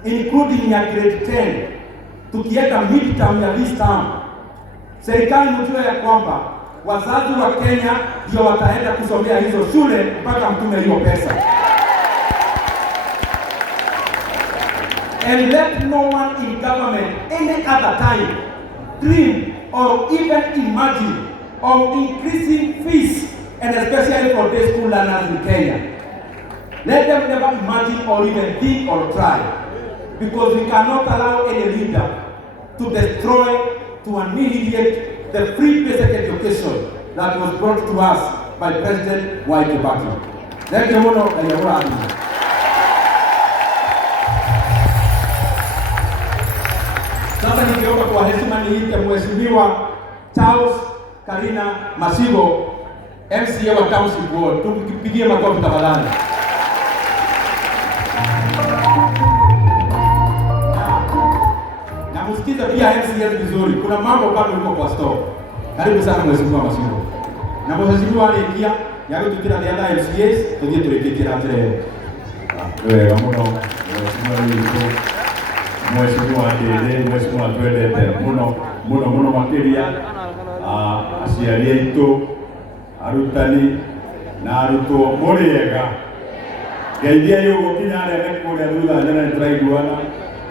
including ya grade 10 tukienda mid term ya this term, serikali mjue ya kwamba wazazi wa Kenya ndio wataenda kusomea hizo shule mpaka mtume hiyo pesa. And let no one in government any other time dream or even imagine of increasing fees, and especially for day school learners in Kenya. Let them never imagine or even think or try, because we cannot allow any leader to destroy, to annihilate the free basic education that was brought to us by President Mwai Kibaki. Let them know that you are. Sasa ningeomba kwa heshima niite Mheshimiwa Charles Karina Masigo, MCA wa Township Ward. Tupigie makofi tafadhali. Na msikize pia MCA vizuri. Kuna mambo bado yuko kwa store. Karibu sana Mheshimiwa Masigo. Na Mheshimiwa aliingia yako tukira ndianda MCAs tujie turekekera tele. Wewe wamuno Mheshimiwa Ndege, Mheshimiwa twendete muno makiria aciari aitu, arutani na arutwo muriega. Ngeithia yugo kinya arĩa me kũrĩa thutha nyene nĩtũraiguana.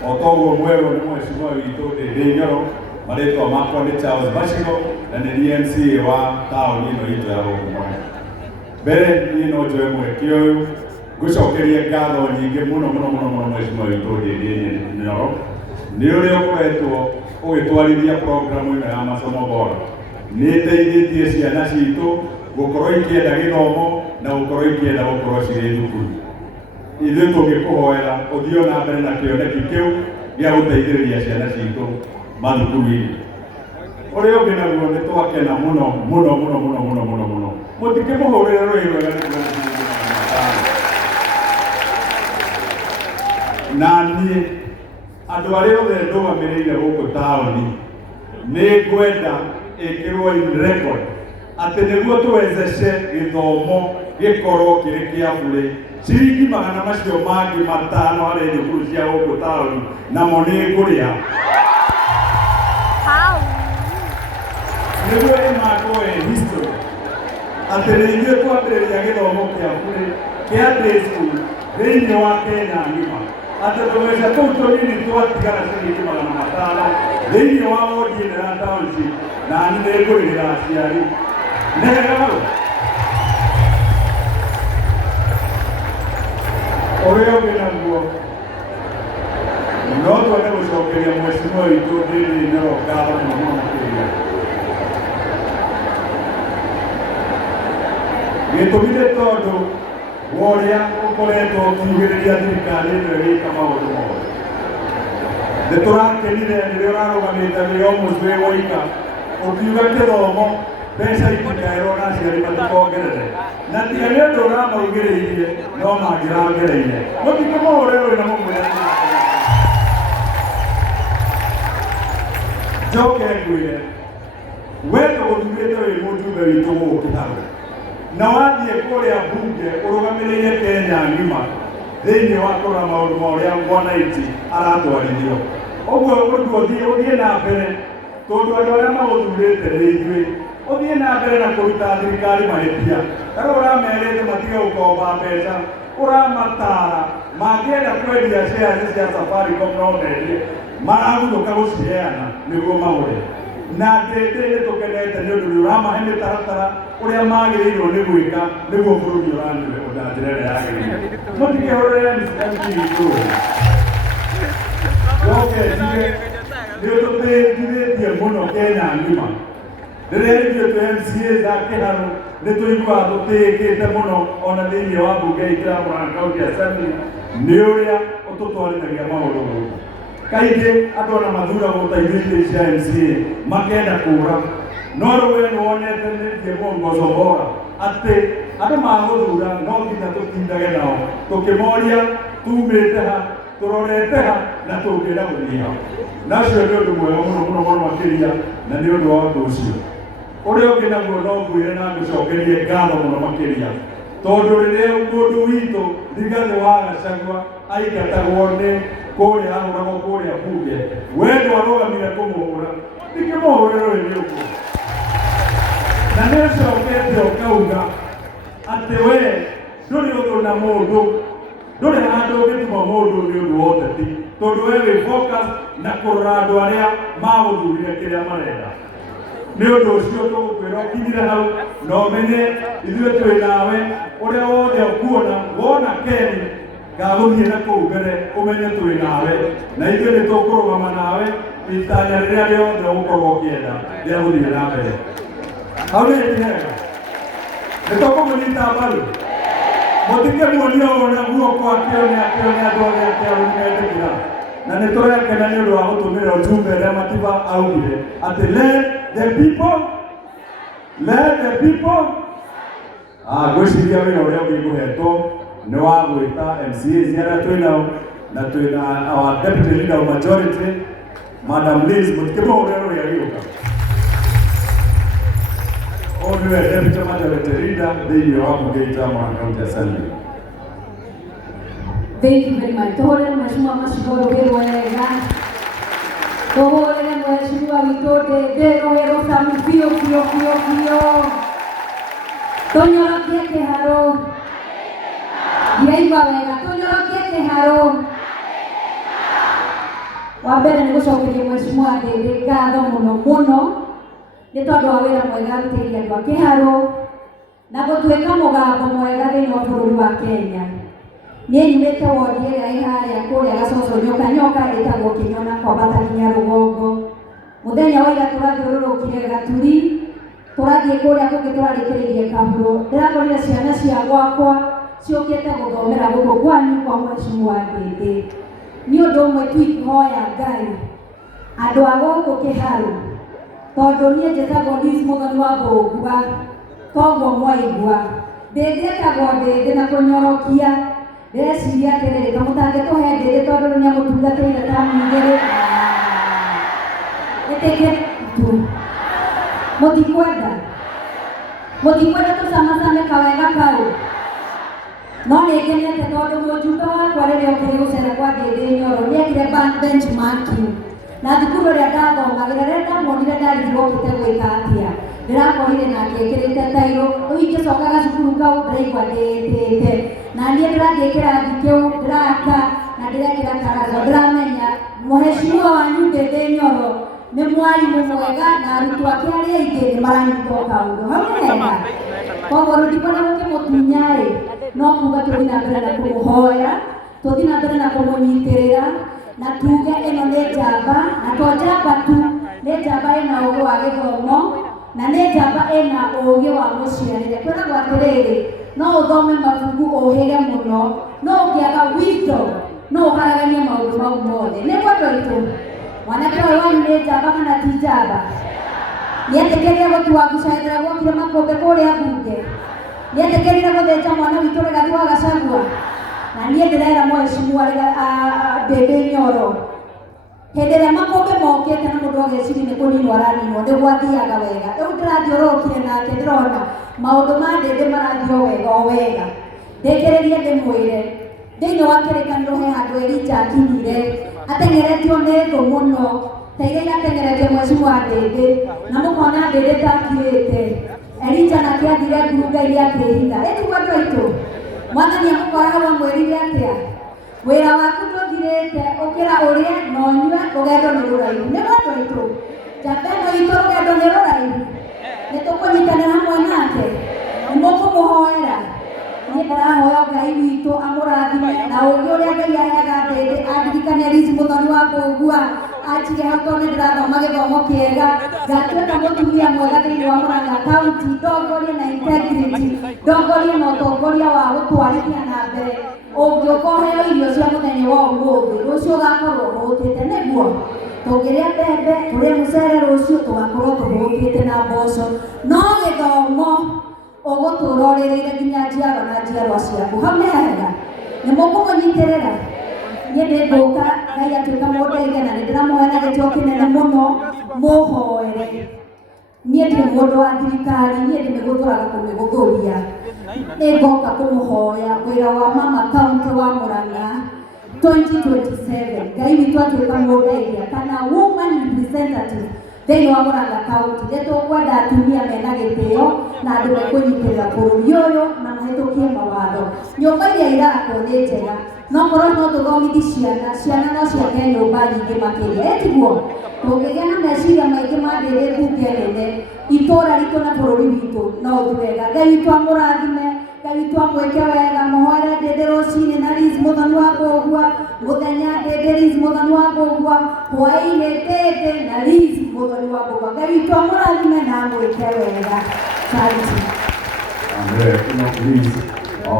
O toguo mwerwo nĩ Mheshimiwa witũ Ndĩndĩ Nyoro, marĩtwa makwa nĩ Charles Masigo na nĩ MCA wa taũni ĩno itũ ya Gũkũ. Mbere niĩ no njoe mweke ũyũ ngũcokerie ngatho nyingĩ mũno Mheshimiwa witũ Ndĩndĩ Nyoro nĩ ũrĩa ũkoretwo ũgĩtwarithia programu ĩno ya masomo bora. Nĩteithĩtie ciana citũ gũkorwo ikĩenda gĩthomo na gũkorwo ikĩenda gũkorwo cirĩ thukuru. Ithuĩ tũngĩkũhoera ũthiĩ na mbere na kĩoneki kĩu gĩa gũteithĩrĩria ciana citũ mathukuru-inĩ. Ũrĩa ũngĩ naguo nĩ twakena mũno mũtikĩmũhũrĩre rũĩ rwega na niĩ andũ arĩa othe ndũgamĩrĩire gũkũ taũni nĩ ngwenda ĩkĩrwo in record atĩ nĩguo tũwezeshe gĩthomo gĩkorwo kĩrĩ kĩa bure. Ciringi magana macio mangĩ matano harĩ thukuru cia gũkũ taũni namo nĩ ngũrĩha. Nĩguo ĩmakwo history atĩ nĩ ithuĩ twambĩrĩria gĩthomo kĩa bure kĩa day school thĩinĩ wa Kenya ng'ima. Atĩ tũmbeca tũu tũnini twatigara ciringi magana matano thĩinĩ wa wodi ĩno ya township na niĩ nĩ ngũrĩhĩra aciari. Nĩ wega ũrĩa ũngĩ naguo no twende gũcokeria Mheshimiwa witũ Ndĩndĩ Nyoro ngatho mũno makĩria. Gĩtũmi nĩ tondũ woria ukoretwo ukiugĩrĩria thirikari ĩno ĩgĩka maũndũ mothe. Nĩtũrakenire rĩrĩa ũrarũgamĩte wĩ o mũcũĩ woika ũkiuga kĩthomo mbeca itikaĩrwo na aciari matikongerere, na tiga nĩ ũndũ ũramaugĩrĩirie no mangĩrangereire. Mũtikĩmũhũre rũĩ na mũmwĩre njoke ngwĩre we tũgũthurĩte wĩ mũjumbe witũ gũkũ Kĩharũ, na wathiĩ kũrĩa mbunge ũrũgamĩrĩire Kenya ng'ima thĩinĩ wa kũrora maũndũ ma ũrĩa mwananchi aratwarithio. Ũguo ũthiĩ na mbere tondũ andũ arĩa magũthurĩte nĩ ithuĩ, ũthiĩ na mbere na kũruta thirikari mahĩtia. Tarĩ ũramerĩte matige gũkomba mbeca, ũramatara mangĩenda kwendia shares cia Safaricom no mendie, maraguthũka gũciheana nĩguo magũre. Na ndĩndĩ nĩtũkenete nĩ ũndũ nĩũramahe mĩtaratara ũrĩa magĩrĩirwo nĩ gwĩka nĩguo bũrũri ũrathiĩ na njĩra ĩrĩa yagĩrĩire. Mũtikĩhũrĩre MC witũ. Njoke njuge nĩtũteithĩrĩirie mũno Kenya ng'ima. Rĩrĩa ithuĩ twĩ MCAs a Kĩharũ nĩtũiguaga tũtĩĩkĩte mũno ona thĩinĩ wa mbunge itũ ya Murang'a County Assembly nĩ ũrĩa ũtũtwarithagia maũndũ gũkũ. Kaingĩ andũ ona mathuragwo ta ithuĩ cia MCA makenda kũra, no rĩu we nĩwonete nĩtie Mwogoco Mboga atĩ andũ magũthura no nginya tũtindage nao tũkĩmoria tumĩte ha, tũrorete ha na tũngĩenda gũthiĩ ha. Na ũcio nĩ ũndũ mwega mũno mũno mũno makĩria, na nĩ ũndũ wa ũndũ ũcio. Ũrĩa ũngĩ naguo no ngwĩre na ngũcokerie ngatho mũno makĩria tondũ rĩrĩa mũndũ witũ Rigathĩ wa Gachagua aingatagwo nĩ kũrĩa agũragwo kũrĩa mbunge, we ndwarũgamire kũmũhũra, ndingĩmũhũrĩra rũĩ nĩ ũguo. Na nĩũcokete ũkauga atĩ we ndũrĩ ũthũ na mũndũ, ndũrĩ handũ ũngĩtuma mũndũ nĩ ũndũ wa ũteti, tondũ we wĩ focus na kũrora andũ arĩa magũthurire kĩrĩa marenda. Nĩ ũndũ ũcio tũgũkwĩra ũkinyire hau na ũmenye ithuĩ twĩ nawe, ũrĩa wothe ũkuona wona Keni gagũthiĩ na kũu mbere ũmenye twĩ nawe, na ithuĩ nĩtũkũrũgama nawe itanya rĩrĩa rĩothe ũgũkorwo ũkĩenda rĩa gũthiĩ na mbere. Hau nĩ hega nĩtũkũmũnyita mbaru, mũtikĩmuonia ona guoko akĩone andũ othe akĩarũ nĩmetĩkĩra, na nĩtũrekena nĩ ũndũ wa gũtũmĩra ũjumbe ũrĩa Matiba augire atĩ let the people. Ngwĩciria wĩra ũrĩa ũngĩ ngũhetwo nĩ wa gwĩta MCAs arĩa twĩnao na twĩna our deputy leader of majority Madam Liz, mũtikĩmũhũrĩra rũĩ agĩũka. Ũyũ nĩwe deputy majority leader thĩinĩ wa mbunge itũ ya Murang'a County Assembly. Thank you very much. Tũhũrĩre Mheshimiwa Macigo rũĩ wega. Tũhũrĩre Mheshimiwa witũ Ndĩndĩ rũĩ rũcamu biũ. Tũnyorokie Kĩharũ. Ndiraigua wega. Tũnyorokie Kĩharũ. Wa mbere nĩ gũcokeria Mheshimiwa Ndĩndĩ ngatho mũno mũno nĩ tondũ wa wĩra mwega arutĩire andũ a Kĩharũ na gũtuĩka mũgambo mwega thĩinĩ wa bũrũri wa Kenya. Niĩ nyumĩte wondi ĩrĩa ĩ harĩa kũrĩa Gacoco nyoka ĩtagwo Kĩnyona kwambata nginya Rũgongo. Mũthenya wa ira tũrathiũrũrũkire Gaturi, tũrathiĩ kũrĩa kũngĩ tũrarĩkĩrĩirie Kahuro. Ndĩrakorire ciana cia gwakwa ciũkĩte gũthomera gũkũ kwanyu kwa Mheshimiwa Ndĩndĩ. Nĩ ũndũ ũmwe tu ingĩhoya Ngai andũ a gũkũ Kĩharũ, tondũ niĩ njĩtagwo Liz Mũthoni wa Mbũngua, toguo mwaigua Ndĩndĩ etagwo Ndĩndĩ na kũnyorokia. Ndĩreciria atĩrĩrĩ kamũtangĩtũhe Ndĩndĩ tondũ nĩamũtungatĩire tamu igĩrĩ. Ĩtĩkĩre tu mũtikwenda tũcamacame kawega kau. No nĩngenete tondũ mũjumbe wakwa rĩrĩa ũkĩrĩ gũcera kwa Ndĩndĩ Nyoro nĩekire benchmarking na thukuru ĩrĩa ndathomagĩra. Rĩrĩa ndamuonire ndarigirwo okĩte gwĩka atĩa, ndĩrakorire nake ekĩrĩte tairũ. Rĩu ingĩcokaga cukuru kau ndĩraigua ndĩĩtĩte, na niĩ ndĩrathiĩ kĩrathi kĩu ndĩraka na ndĩrekĩra karazo. Ndĩramenya Mheshimiwa wanyu Ndĩndĩ Nyoro nĩ mwarimũ mwega na arutwo ake arĩa aingĩ nĩmaranyita kaũndũ. Hau nĩ wega. Koguo rũtikwenda gũkĩmũtunya-ĩ, no kuga tũthiĩ na mbere na kũmũhoya, tũthiĩ na mbere na kũmũnyitĩrĩra na tuge ĩno nĩ njamba, na to njamba tu, nĩ njamba ĩna ũgĩ wa gĩthomo na nĩ njamba ĩna ũgĩ wa mũciarĩre. Kwĩragwo atĩrĩrĩ, no uthome mabuku uhire muno no ukiaga wito no uharagania maundu mau mothe ni kwendo itu mwanake uyu wanyu ni njamba kana ti njamba nietekerire gutua gucethera gwokire makombe kuria bunge nietekerire guthenja mwana witu Rigathi wa Gachagua na niĩ ndĩrera Mheshimiwa Ndindi Nyoro hĩndĩ ĩrĩa makombe mokĩte na mũndũ ageciria nĩ kũninwo araninwo nĩguo athiaga wega rĩu ndĩrathiũrũrũkire nake ndĩrona maũndũ ma Ndindi marathiĩ o wega ndĩkĩrĩrie ndĩmwĩre thĩinĩ wa kĩrĩkanĩro he handũ Elijah akinyire ateng'eretio nĩ thũ mũno ta iria iratengeretie Mheshimiwa Ndindi na mũkona Ndindi takirĩte Elijah nake athire ngurunga iria akĩhinga ĩtiguo andũ aitũ mwathani amũkoraga wamwĩrire atĩa wĩra waku ndũthirĩte ũkĩra ũrĩe na ũnyue rũgendo nĩ rũraihu nĩ andũ aitũ njamba ĩno itũ rũgendo nĩ rũraihu nĩ tũkũnyitanĩra hamwe nake nĩ mũkũmũhoera niĩ ndĩrahoya Ngai witũ amũrathime na ũũgĩ ũrĩa Ngai aheaga Ndindi andirikane Liz Muthoni wa Kũngua anjige hau tondũ nĩ ndĩrathoma gĩthomo kĩega ngatuĩka mũtumia mwega thĩinĩ wa Murang'a County ndongorie na integrity ndongorie na ũtongoria wa gũtwarithia na mbere ũngĩũka ũheo irio cia mũthenya wa ũmũthĩ rũciũ ũgakorwo ũhũtĩte nĩguo tũngĩrĩa mbembe tũrĩe mũcere rũciũ tũgakorwo tũhũtĩte na mboco no gĩthomo ũgũtũũra ũrĩrĩire nginya njiarwa na njiarwa ciaku hau nĩ hega nĩ mũkũmũnyitĩrĩra niĩ ndĩngũka Ngai atuĩka mũndeithia na nĩndĩramũhe na gĩtĩo kĩnene mũno mũhoere niĩ ndirĩ mũndũ wa thirikari niĩ ndĩmĩgũthũraga kũmĩgũthũria nĩngoka kũmũhoya wĩra wa Mama County wa Murang'a 2027 Ngai witũ atuĩka mũndeithia kana woman representative thĩinĩ wa Murang'a County nĩtũkwenda atumia mena gĩtĩo na andũ mekũnyitĩrĩra bũrũri ũyũ na mahĩtũkie mawatho nyũmba iria irakwo nĩ njega no korwo no tũthomithi ciana no ciake nyũmba nyingĩ makĩria ĩtiguo tũngĩgĩa na meciria maingĩ ma Ndindi mbunge nene itũũra ritũ na bũrũri witũ no ũthiĩ wega Ngai witũ amũrathime Ngai witũ amwĩke wega mũhoere Ndindi rũcinĩ na Liz Muthoni wa Kũngua mũthenya Ndindi Liz Muthoni wa Kũngua hwaĩ-inĩ Ndindi na Liz Muthoni wa Kũngua Ngai witũ amũrathime na amwĩke wega santi Liz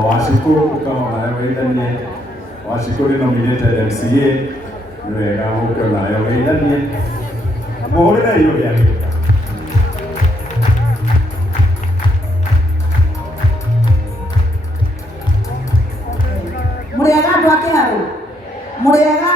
Wachiko ukawa nayo wĩithanie Wachiko nĩ nominated MCA nĩ wega ũke nayo wĩithanie mũhũrĩre iyo gĩake mũrĩega andũ a Kĩharũ mũrĩega